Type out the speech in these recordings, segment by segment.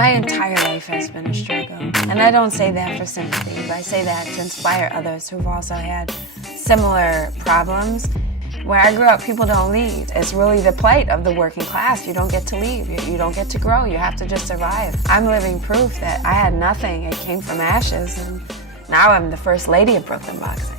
My entire life has been a struggle. And I don't say that for sympathy, but I say that to inspire others who've also had similar problems. Where I grew up, people don't leave. It's really the plight of the working class. You don't get to leave. You don't get to grow. You have to just survive. I'm living proof that I had nothing. It came from ashes, and now I'm the first lady of Brooklyn boxing.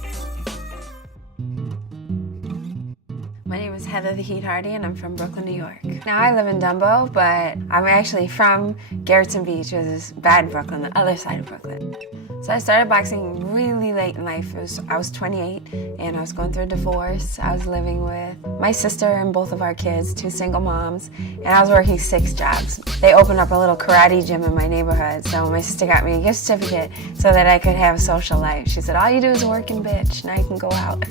My name is Heather the Heat Hardy, and I'm from Brooklyn, New York. Now I live in Dumbo, but I'm actually from Garrettson Beach, which is bad Brooklyn, the other side of Brooklyn. So I started boxing really late in life. I was 28, and I was going through a divorce. I was living with my sister and both of our kids, 2 single moms, and I was working 6 jobs. They opened up a little karate gym in my neighborhood, so my sister got me a gift certificate so that I could have a social life. She said, all you do is work and bitch, now you can go out.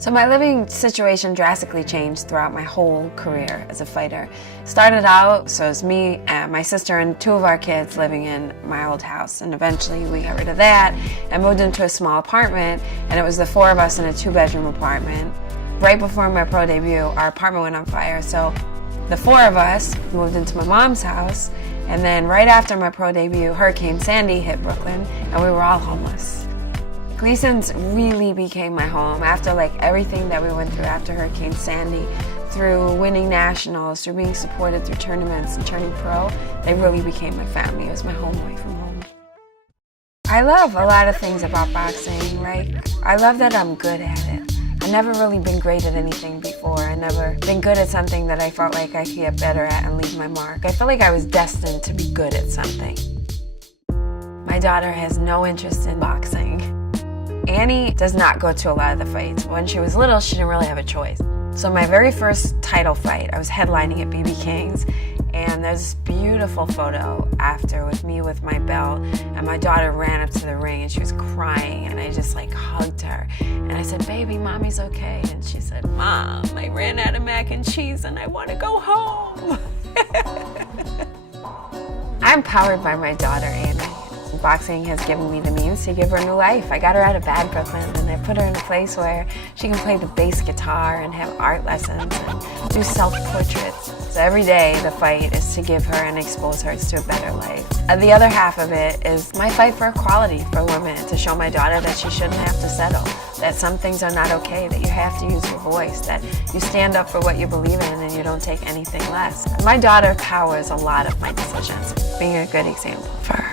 So my living situation drastically changed throughout my whole career as a fighter. Started out, so it was me, my sister, and 2 of our kids living in my old house. And eventually we got rid of that and moved into a small apartment, and it was the 4 of us in a 2-bedroom apartment. Right before my pro debut, our apartment went on fire, so the 4 of us moved into my mom's house, and then right after my pro debut, Hurricane Sandy hit Brooklyn, and we were all homeless. Gleason's really became my home after everything that we went through after Hurricane Sandy, through winning nationals, through being supported through tournaments and turning pro. They really became my family. It was my home away from home. I love a lot of things about boxing, right? I love that I'm good at it. I've never really been great at anything before. I've never been good at something that I felt like I could get better at and leave my mark. I felt like I was destined to be good at something. My daughter has no interest in boxing. Annie does not go to a lot of the fights. When she was little, she didn't really have a choice. So my very first title fight, I was headlining at BB King's, and there's this beautiful photo after with me with my belt, and my daughter ran up to the ring and she was crying, and I just hugged her. And I said, baby, mommy's okay. And she said, Mom, I ran out of mac and cheese and I want to go home. I'm powered by my daughter, Annie. Boxing has given me the means to give her a new life. I got her out of bad Brooklyn, and I put her in a place where she can play the bass guitar and have art lessons and do self-portraits. So every day the fight is to give her and expose her to a better life. The other half of it is my fight for equality for women, to show my daughter that she shouldn't have to settle, that some things are not okay, that you have to use your voice, that you stand up for what you believe in and you don't take anything less. My daughter powers a lot of my decisions, being a good example for her.